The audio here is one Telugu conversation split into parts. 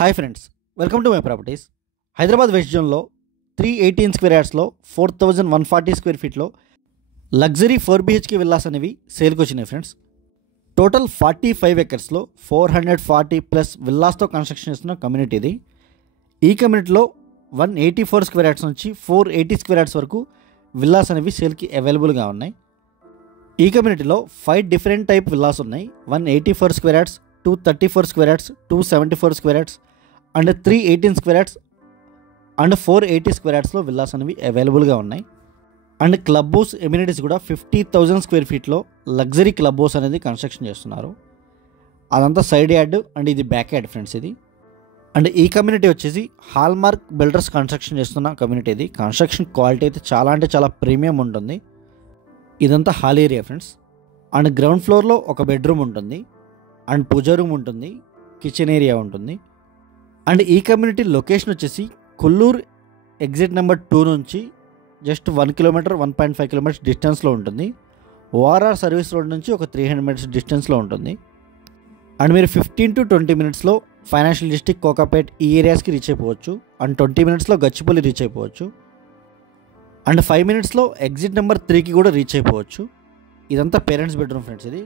Hi friends, welcome to my properties. Hyderabad west జోన్లో 318 స్క్వేర్ యార్డ్స్లో 4140 స్క్వేర్ ఫీట్లో లగ్జరీ 4 BHK విల్లాస్ అనేవి సేల్కి వచ్చినాయి ఫ్రెండ్స్. టోటల్ 45 ఎకర్స్లో 440+ విల్లాస్తో కన్స్ట్రక్షన్ చేస్తున్న కమ్యూనిటీ ఇది. ఈ కమ్యూనిటీలో 184 స్క్వేర్ యార్డ్స్ నుంచి 480 స్క్వేర్ యార్డ్స్ వరకు విల్లాస్ అనేవి సేల్కి అవైలబుల్గా ఉన్నాయి. ఈ కమ్యూనిటీలో 5 డిఫరెంట్ టైప్ విల్లాస్ ఉన్నాయి. 184 square yards, 234 square yards, 274 square yards and 318 square yards and 480 square యార్డ్స్లో విల్లాస్ అనేవి అవైలబుల్గా ఉన్నాయి. అండ్ క్లబ్ హౌస్ ఎమ్యూనిటీస్ కూడా 50,000 స్క్వేర్ ఫీట్లో లగ్జరీ క్లబ్ హౌస్ అనేది కన్స్ట్రక్షన్ చేస్తున్నారు. అదంతా సైడ్ యార్డ్ అండ్ ఇది బ్యాక్ యార్డ్ ఫ్రెండ్స్ ఇది. అండ్ ఈ కమ్యూనిటీ వచ్చేసి హాల్మార్క్ బిల్డర్స్ కన్స్ట్రక్షన్ చేస్తున్న కమ్యూనిటీ ఇది. కన్స్ట్రక్షన్ క్వాలిటీ అయితే చాలా ప్రీమియం ఉంటుంది. ఇదంతా hall area friends. And ground ఫ్లోర్లో ఒక బెడ్రూమ్ ఉంటుంది అండ్ పూజా రూమ్ ఉంటుంది, కిచెన్ ఏరియా ఉంటుంది. అండ్ ఈ కమ్యూనిటీ లొకేషన్ వచ్చేసి కొల్లూరు ఎగ్జిట్ నెంబర్ 2 నుంచి జస్ట్ 1 కిలోమీటర్ 1.5 కిలోమీటర్స్ డిస్టెన్స్లో ఉంటుంది. ఓఆర్ఆర్ సర్వీస్ రోడ్ నుంచి ఒక 300 మీటర్స్ డిస్టెన్స్లో ఉంటుంది. అండ్ మీరు 15 to 20 మినిట్స్లో ఫైనాన్షియల్ డిస్ట్రిక్ట్, కోకాపేట్ ఈ ఏరియాస్కి రీచ్ అయిపోవచ్చు. అండ్ 20 మినిట్స్లో గచ్చిపల్లి రీచ్ అయిపోవచ్చు. అండ్ 5 మినిట్స్లో ఎగ్జిట్ నెంబర్ 3కి కూడా రీచ్ అయిపోవచ్చు. ఇదంతా పేరెంట్స్ బెడ్రూమ్ ఫ్రెండ్స్ ఇది.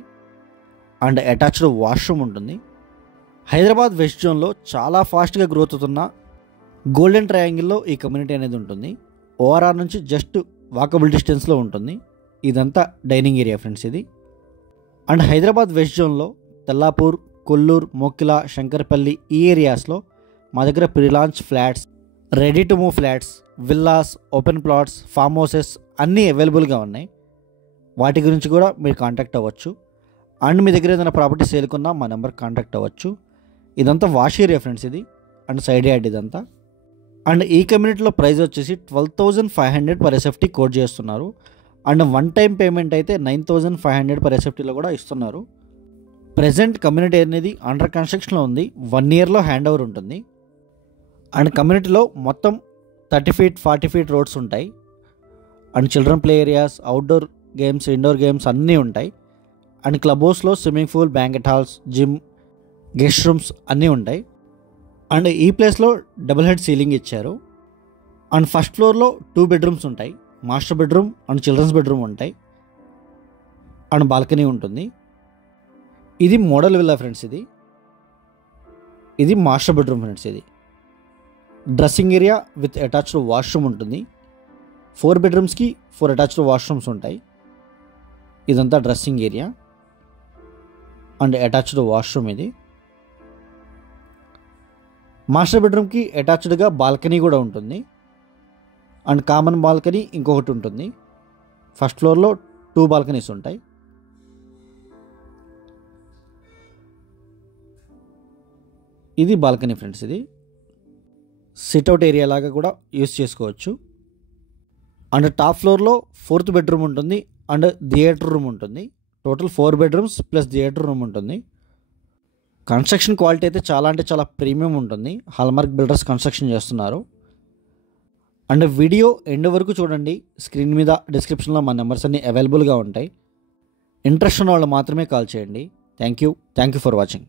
అండ్ అటాచ్డ్ వాష్రూమ్ ఉంటుంది. హైదరాబాద్ వెస్ట్ జోన్లో చాలా ఫాస్ట్గా గ్రోత్ అవుతున్న గోల్డెన్ ట్రయాంగిల్లో ఈ కమ్యూనిటీ అనేది ఉంటుంది. ఓఆర్ఆర్ నుంచి జస్ట్ వాకబుల్ డిస్టెన్స్లో ఉంటుంది. ఇదంతా డైనింగ్ ఏరియా ఫ్రెండ్స్ ఇది. అండ్ హైదరాబాద్ వెస్ట్ జోన్లో తెల్లాపూర్, కొల్లూరు, మోకిల, శంకర్పల్లి ఈ ఏరియాస్లో మా దగ్గర pre launch flats, ready to move flats, villas, open plots, form houses అన్నీ అవైలబుల్గా ఉన్నాయి. వాటి గురించి కూడా మీరు కాంటాక్ట్ అవ్వచ్చు. అండ్ మీ దగ్గర ఏదైనా ప్రాపర్టీ సేల్కున్నా మా నెంబర్ కాంటాక్ట్ అవ్వచ్చు. ఇదంతా వాష్ ఏరియా ఫ్రెండ్స్ ఇది. అండ్ సైడ్ యార్డ్ ఇదంతా. అండ్ ఈ కమ్యూనిటీలో ప్రైస్ వచ్చేసి 12,500 per SFT కోట్ చేస్తున్నారు. అండ్ వన్ టైం పేమెంట్ అయితే 9,500 per SFTలో కూడా ఇస్తున్నారు. ప్రజెంట్ కమ్యూనిటీ అనేది అండర్ కన్స్ట్రక్షన్లో ఉంది. 1 ఇయర్లో హ్యాండ్ ఓవర్ ఉంటుంది. అండ్ కమ్యూనిటీలో మొత్తం 30 feet 40 feet రోడ్స్ ఉంటాయి. And children play areas, outdoor games, indoor games అన్నీ ఉంటాయి. అండ్ క్లబ్ హౌస్లో swimming pool, banquet halls, gym, guest rooms అన్నీ ఉంటాయి. అండ్ ఈ ప్లేస్లో డబుల్ హెడ్ సీలింగ్ ఇచ్చారు. అండ్ ఫస్ట్ ఫ్లోర్లో 2 బెడ్రూమ్స్ ఉంటాయి. Master bedroom and children's bedroom ఉంటాయి. అండ్ బాల్కనీ ఉంటుంది. ఇది మోడల్ విల్లా ఫ్రెండ్స్ ఇది. ఇది మాస్టర్ బెడ్రూమ్ ఫ్రెండ్స్ ఇది. Dressing area with attached washroom ఉంటుంది. 4 బెడ్రూమ్స్కి 4 అటాచ్డ్ వాష్రూమ్స్ ఉంటాయి. ఇదంతా dressing area and attached washroom ఇది. మాస్టర్ బెడ్రూమ్కి అటాచ్డ్గా బాల్కనీ కూడా ఉంటుంది. అండ్ కామన్ బాల్కనీ ఇంకొకటి ఉంటుంది. ఫస్ట్ ఫ్లోర్లో 2 బాల్కనీస్ ఉంటాయి. ఇది బాల్కనీ ఫ్రెండ్స్ ఇది. సిట్అవుట్ ఏరియా లాగా కూడా యూస్ చేసుకోవచ్చు. అండ్ టాప్ ఫ్లోర్లో 4th బెడ్రూమ్ ఉంటుంది అండ్ థియేటర్ రూమ్ ఉంటుంది. Total 4 bedrooms plus theatre room ఉంటుంది. కన్స్ట్రక్షన్ క్వాలిటీ అయితే చాలా ప్రీమియం ఉంటుంది. హాల్మార్క్ బిల్డర్స్ కన్స్ట్రక్షన్ చేస్తున్నారు. అండ్ వీడియో ఎండ్ వరకు చూడండి. స్క్రీన్ మీద డిస్క్రిప్షన్లో మా నెంబర్స్ అన్నీ అవైలబుల్గా ఉంటాయి. ఇంట్రెస్ట్ ఉన్న వాళ్ళు మాత్రమే కాల్ చేయండి. Thank you for watching.